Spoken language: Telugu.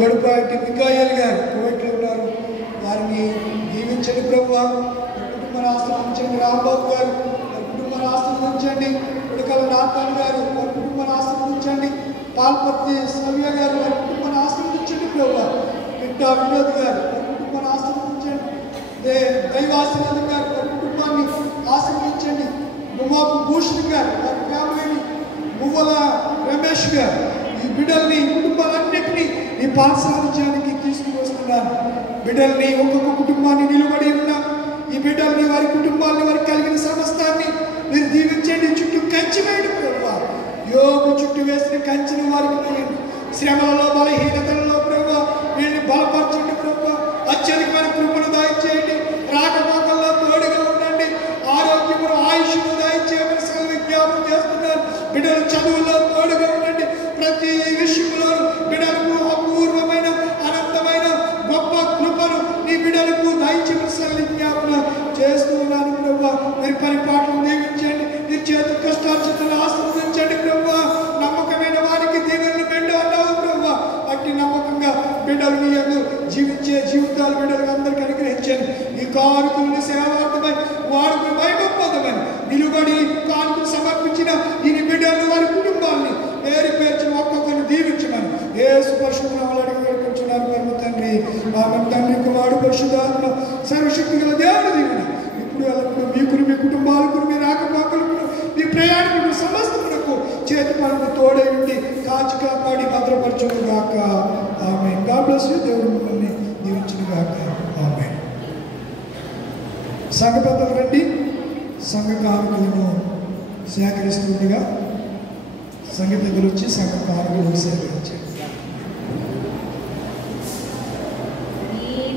గొడపాటి మికాయల్ గారు కువైట్లో ఉన్నారు, వారిని దీవించండి ప్రభువా. కుటుంబ ఆస్తులు ఉంచండి. రాంబాబు గారు వారి కుటుంబ ఆస్తులు ఉంచండి. ఉడకల నాథన్ గారు వారి కుటుంబ ఆస్తులు ఉంచండి. పాల్పర్తి సవ్య గారు వారి కుటుంబ ఆస్తులు ఉంచండి ప్రభువా. పిట్టా వినోద్ గారు వారి కుటుంబ ఆస్తులు ఉంచండి. దైవాశీర్వాదం గారు వారి కుటుంబాన్ని ఆశీర్వదించండి. ముమాపు భూషణ్ గారు వారి ఫ్యామిలీని, మువ్వల రమేష్ గారు ఈ బిడ్డల్ని కుటుంబాలన్నింటినీ ఈ పాఠశాలకి తీసుకువస్తున్నాను. బిడ్డల్ని ఒక్కొక్క కుటుంబాన్ని నిలబడి ఉన్న ఈ బిడ్డల్ని వారి కుటుంబాన్ని వారికి కలిగిన సమస్తాన్ని మీరు దీవించండి. చుట్టూ కంచి వేయండి ప్రభువా. యోగు చుట్టూ వేసిన కంచిని వారికి వేయండి. శ్రమలలో బలహీనతలలో ప్రభువా వీళ్ళని బలపరచండి ప్రభువా. అత్యధికమైన కృపను దయచేయండి. రాకపోకల్లో తోడుగా ఉండండి. ఆరోగ్యమును ఆయుష్ను దయచేయమని సెలవు విజ్ఞాపన చేస్తున్నారు. బిడ్డలు చదువుల్లో తోడుగా ఉండండి. ప్రతి విషయంలో బిడ్డలకు అపూర్వమైన అనంతమైన గొప్ప కృపను నీ బిడ్డలకు దయచేయమని సెలవు విజ్ఞాపన చేస్తూ ఉన్నాను ప్రభువా. మీరు పరిపాలన దీవించండి. నీ చేతి కష్టార్జితను ఆశీర్వదించండి ప్రభువా. నమ్మకమైన వారికి దీవెనలు మెండు అన్నావు ప్రభువా. అట్టి నమ్మకంగా బిడ్డలు నీ జీవించే జీవితాలు బిడ్డలకు అందరికీ అనుగ్రహించండి. ఈ కానుకలను సేవార్థమై వాడుకుని వైభవపదమని నిలుబడి కానుకలు సమర్పించిన ఈ బిడ్డలను వారి కుటుంబాన్ని పేరు పేర్చిన ఒక్కొక్కరిని దీవించమని యేసు పరిశుద్ధ నామములో అడిగి వేడుకుంటున్నాను పరమ తండ్రి. ఆమె తండ్రి కుమారుడు పరిశుద్ధాత్మ సర్వశక్తి గల దేవుని దీవెన ఇప్పుడు ఎల్లప్పుడూ మీకును మీ కుటుంబాలకు మీ రాకపోకలకు మీ ప్రయాణికులు సమస్తమునకు చేతి పనులు తోడై ఉండి కాచి కాపాడి భద్రపరచును గాక. ఆమేన్. God bless you. దేవుడు మిమ్మల్ని దీవించును గాక. ఆమేన్. సంఘ పెద్దలు రండి. సంఘ కానుకలను సేకరిస్తుండగా సంఘ పెద్దలు వచ్చి సంఘ కానుకలను సేకరించారు.